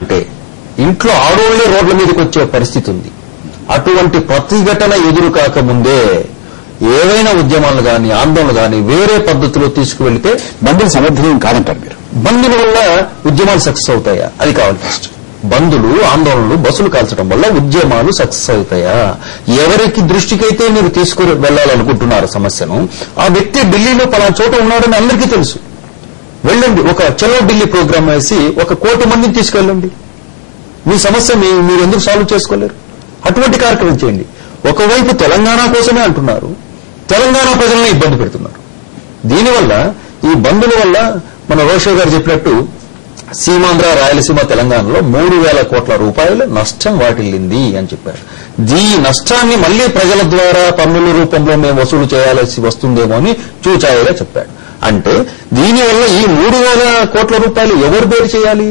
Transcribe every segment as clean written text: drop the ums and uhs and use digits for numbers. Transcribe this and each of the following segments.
అంటే ఇంట్లో ఆడోళ్లే రోడ్ల మీదకి వచ్చే పరిస్థితి ఉంది. అటువంటి ప్రతిఘటన ఎదురు కాకముందే ఏవైనా ఉద్యమాలు గాని ఆందోళనలు గాని వేరే పద్ధతిలో తీసుకువెళ్తే బంధువులు సమర్థనీయం కాదంటారు మీరు. బంధుల వల్ల ఉద్యమాలు సక్సెస్ అవుతాయా? అది కావాలి ఫస్ట్. బంధులు ఆందోళనలు బస్సులు కాల్చడం వల్ల ఉద్యమాలు సక్సెస్ అవుతాయా? ఎవరికి దృష్టికైతే మీరు తీసుకుని వెళ్లాలనుకుంటున్నారు సమస్యను, ఆ వ్యక్తి ఢిల్లీలో పలానా చోట ఉన్నాడని అందరికీ తెలుసు. వెళ్ళండి, ఒక చలో ఢిల్లీ ప్రోగ్రాం వేసి 1 కోటి మందిని తీసుకెళ్ళండి. మీ సమస్య మీరు ఎందుకు సాల్వ్ చేసుకోలేరు? అటువంటి కార్యక్రమం చేయండి. ఒకవైపు తెలంగాణ కోసమే అంటున్నారు, తెలంగాణ ప్రజలను ఇబ్బంది పెడుతున్నారు. దీనివల్ల ఈ బంధుల వల్ల మన రోషే గారు చెప్పినట్టు సీమాంధ్ర రాయలసీమ తెలంగాణలో 3,000 కోట్ల రూపాయలు నష్టం వాటిల్లింది అని చెప్పారు. ఈ నష్టాన్ని మళ్లీ ప్రజల ద్వారా పన్నుల రూపంలో మేము వసూలు చేయాల్సి వస్తుందేమో అని చూచాయిగా చెప్పాడు. అంటే దీనివల్ల ఈ 3,000 కోట్ల రూపాయలు ఎవరు బేరు చేయాలి?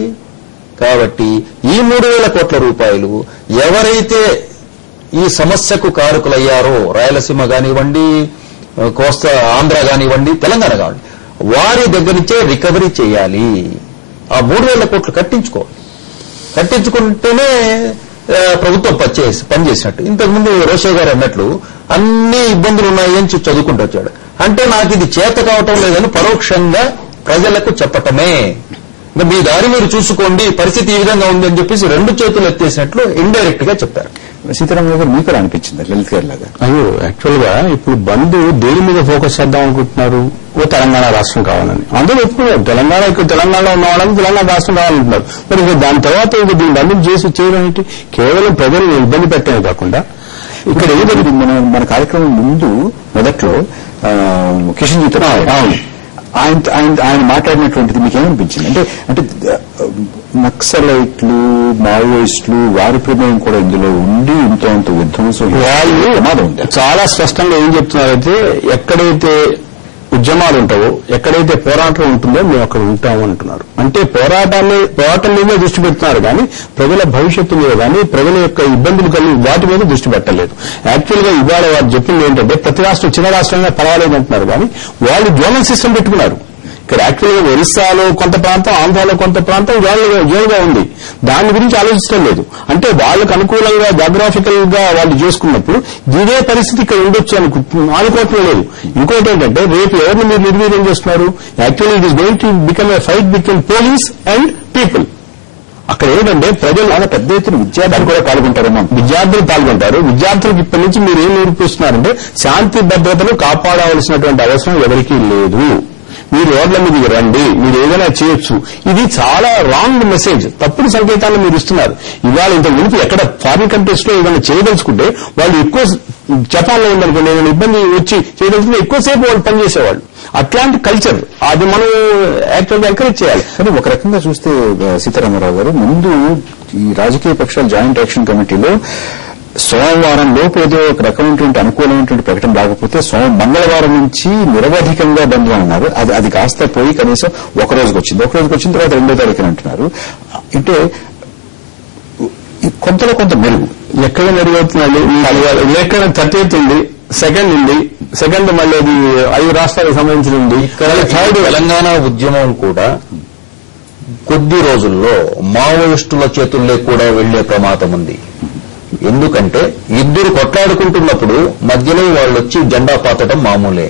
కాబట్టి ఈ 3,000 కోట్ల రూపాయలు ఎవరైతే ఈ సమస్యకు కారకులయ్యారో, రాయలసీమ కానివ్వండి, కోస్తా ఆంధ్ర కానివ్వండి, తెలంగాణ కానివ్వండి, వారి దగ్గర నుంచే రికవరీ చేయాలి. ఆ 3,000 కోట్లు కట్టించుకుంటేనే ప్రభుత్వం పనిచేసినట్టు. ఇంతకుముందు రోషే గారు అన్నట్లు అన్ని ఇబ్బందులు ఉన్నాయి అని చదువుకుంటూ వచ్చాడు. అంటే నాకు ఇది చేత కావటం లేదని పరోక్షంగా ప్రజలకు చెప్పటమే. మీ దారి మీరు చూసుకోండి, పరిస్థితి ఈ విధంగా ఉంది అని చెప్పేసి 2 చేతులు ఎత్తేసినట్లు ఇండైరెక్ట్ గా చెప్పారు. సీతారామరావు గారు మీకు అనిపించింది లలిత్ గారి లాగా? అయ్యో, యాక్చువల్ గా ఇప్పుడు బంద్ దేని మీద ఫోకస్ చేద్దాం అనుకుంటున్నారు? ఓ తెలంగాణ రాష్ట్రం కావాలని అందరూ ఒప్పుకున్నారు. తెలంగాణలో ఉన్న వాళ్ళని తెలంగాణ రాష్ట్రం కావాలంటున్నారు. మరి ఇంకా దాని తర్వాత ఇంకా దీన్ని బంద్ చేయడం ఏంటి? కేవలం ప్రజలు ఇబ్బంది పెట్టడమే కాకుండా ఇక్కడ ఏదో మన కార్యక్రమం ముందు మొదట్లో కిషన్ జీ అవును ఆయన మాట్లాడినటువంటిది మీకు ఏమనిపించింది? అంటే నక్సలైట్లు, మావోయిస్టులు, వారి ప్రమేయం కూడా ఇందులో ఉండి ఇంత విధ్వంసం వాళ్ళు చాలా స్పష్టంగా ఏం చెప్తున్నారంటే, ఎక్కడైతే ఉద్యమాలు ఉంటావో, ఎక్కడైతే పోరాటం ఉంటుందో మేము అక్కడ ఉంటాము అంటున్నారు. అంటే పోరాటం మీద దృష్టి పెడుతున్నారు కానీ ప్రజల భవిష్యత్తు మీద కానీ ప్రజల యొక్క ఇబ్బందులు కలిగి వాటి మీద దృష్టి పెట్టలేదు. యాక్చువల్ గా ఇవాళ వారు చెప్పింది ఏంటంటే, ప్రతి రాష్ట్రం చిన్న రాష్ట్రంగా పర్వాలేదు అంటున్నారు కానీ వాళ్ళు జోనల్ సిస్టమ్ పెట్టుకున్నారు. ఇక్కడ యాక్చువల్ గా ఒరిస్సాలో కొంత ప్రాంతం, ఆంధ్రాలో కొంత ప్రాంతం జోన్గా ఉంది. దాని గురించి ఆలోచించడం లేదు. అంటే వాళ్ళకు అనుకూలంగా జాగ్రాఫికల్ గా వాళ్ళు చేసుకున్నప్పుడు ఇదే పరిస్థితి ఇక్కడ ఉండొచ్చు అనుకోవటం లేదు. ఇంకోటి ఏంటంటే, రేపు ఎవరిని మీరు నిర్వీర్యం చేస్తున్నారు? Actually it is going to become a fight between police and people. అక్కడ ఏంటంటే ప్రజలు చాలా పెద్ద ఎత్తున విద్యార్థులు కూడా పాల్గొంటారేమో. విద్యార్థులు పాల్గొంటారు. విద్యార్థులకు ఇప్పటి నుంచి మీరు ఏం నేర్పిస్తున్నారంటే, శాంతి భద్రతను కాపాడవలసినటువంటి అవసరం ఎవరికీ లేదు. మీరు రోడ్ల మీదకి రండి, మీరు ఏదైనా చేయొచ్చు. ఇది చాలా రాంగ్ మెసేజ్, తప్పుడు సంకేతాలను మీరు ఇస్తున్నారు. ఇవాళ ఇంత ముందు ఎక్కడ ఫారిన్ కంట్రీస్ లో ఏదైనా చేయదలుచుకుంటే వాళ్ళు ఎక్కువ, జపాన్ లో ఉందనుకోండి, ఏదైనా ఇబ్బంది వచ్చి చేయదలుచుకుంటే ఎక్కువసేపు వాళ్ళు పనిచేసేవాళ్ళు. అట్లాంటి కల్చర్ అది మనం యాక్చువల్ గా ఎంకరేజ్ చేయాలి. కానీ ఒక రకంగా చూస్తే సీతారామరావు గారు, ముందు ఈ రాజకీయ పక్షాల జాయింట్ యాక్షన్ కమిటీలో సోమవారం లోపు ఏదో ఒక రకమైనటువంటి అనుకూలమైనటువంటి ప్రకటన రాకపోతే మంగళవారం నుంచి నిరవధికంగా బంద్ అన్నారు. అది కాస్త పోయి కనీసం ఒక రోజుకి వచ్చింది. ఒక రోజుకి వచ్చిన తర్వాత 2వ తారీఖున అంటున్నారు. అంటే కొంతలో కొంత మెరుగు ఎక్కడ మెరుగవుతుందండి? ఎక్కడ 30th ఉంది, 2nd ఉంది, 2nd మళ్ళీ అది 5 రాష్ట్రాలకు సంబంధించి ఉంది. తెలంగాణ ఉద్యమం కూడా కొద్ది రోజుల్లో మావోయిస్టుల చేతుల్లో కూడా వెళ్లే ప్రమాదం ఉంది. ఎందుకంటే ఇద్దరు కొట్లాడుకుంటున్నప్పుడు మధ్యలో వాళ్ళు వచ్చి జెండా పాతడం మామూలే.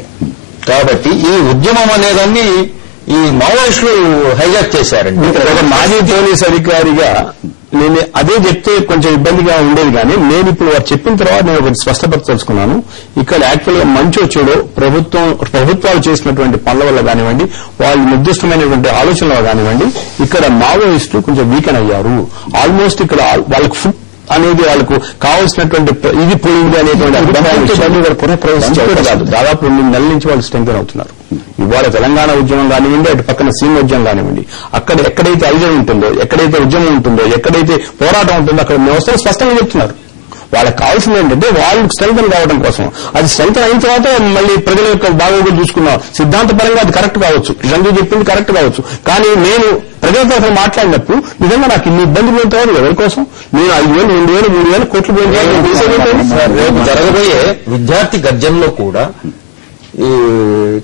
కాబట్టి ఈ ఉద్యమం అనేదాన్ని ఈ మావోయిస్టులు హైజాక్ చేశారండి. ఒక మాజీ పోలీస్ అధికారిగా నేను అదే చెప్తే కొంచెం ఇబ్బందిగా ఉండేది కానీ, నేను ఇప్పుడు వారు చెప్పిన తర్వాత నేను ఒకటి స్పష్టపరచదలుచుకున్నాను. ఇక్కడ యాక్చువల్ గా మంచో చెడో ప్రభుత్వాలు చేసినటువంటి పనుల వల్ల కానివ్వండి, వాళ్ళు నిర్దిష్టమైనటువంటి ఆలోచనల కానివ్వండి, ఇక్కడ మావోయిస్టులు కొంచెం వీకెన్ అయ్యారు. ఆల్మోస్ట్ ఇక్కడ వాళ్ళకు ఫుడ్ అనేది వాళ్ళకు కావాల్సినటువంటి ఇది పోయింది అనేటువంటి అభిప్రాయం కాదు. దాదాపు 2 నెలల నుంచి వాళ్ళు స్ట్రెంగ్తన్ అవుతున్నారు. ఇవాళ తెలంగాణ ఉద్యమం కానివ్వండి, అటు పక్కన సీమ ఉద్యమం కానివ్వండి, అక్కడ ఎక్కడైతే ఐజం ఉంటుందో, ఎక్కడైతే ఉద్యమం ఉంటుందో, ఎక్కడైతే పోరాటం ఉంటుందో అక్కడ వ్యవస్థలు స్పష్టంగా చెప్తున్నారు. వాళ్ళకి కావాల్సింది ఏంటంటే వాళ్ళు స్ట్రెంగ్తన్ కావడం కోసం. అది స్ట్రెంగ్తన్ అయిన తర్వాత మళ్ళీ ప్రజల యొక్క బాగోగులు చూసుకున్నాం. సిద్ధాంతపరంగా అది కరెక్ట్ కావచ్చు, కిషన్జీ చెప్పింది కరెక్ట్ కావచ్చు. కానీ నేను ప్రజలతో అసలు మాట్లాడినప్పుడు నిజంగా నాకు ఇన్ని ఇబ్బందులు ఉంటాయి ఎవరి కోసం? నేను 5,000, 2,000, 3,000 కోట్లు రేపు జరగబోయే విద్యార్థి గర్జనలో కూడా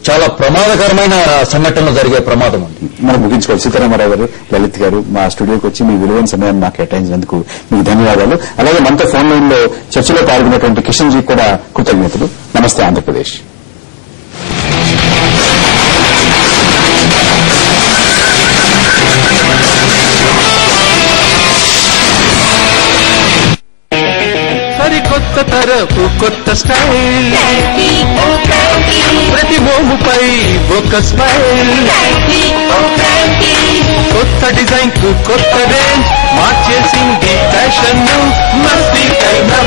చాలా ప్రమాదకరమైన సంఘటనలు జరిగే ప్రమాదం ఉంది. మనం ముగించుకోవాలి. సీతారామరావు గారు, లలిత్ గారు మా స్టూడియోకి వచ్చి మీ విలువైన సమయాన్ని మాకు కేటాయించినందుకు మీకు ధన్యవాదాలు. అలాగే మనతో ఫోన్ లైన్ లో చర్చలో పాల్గొన్నటువంటి కిషన్ జీ కూడా కృతజ్ఞతలు. నమస్తే ఆంధ్రప్రదేశ్. కొత్త తరపు కొత్త స్టైల్, ప్రతి మోముపై ఒక స్మైల్, కొత్త డిజైన్ కు కొత్త రేంజ్, మార్చేసింది ఫ్యాషన్ మస్తీ కైనా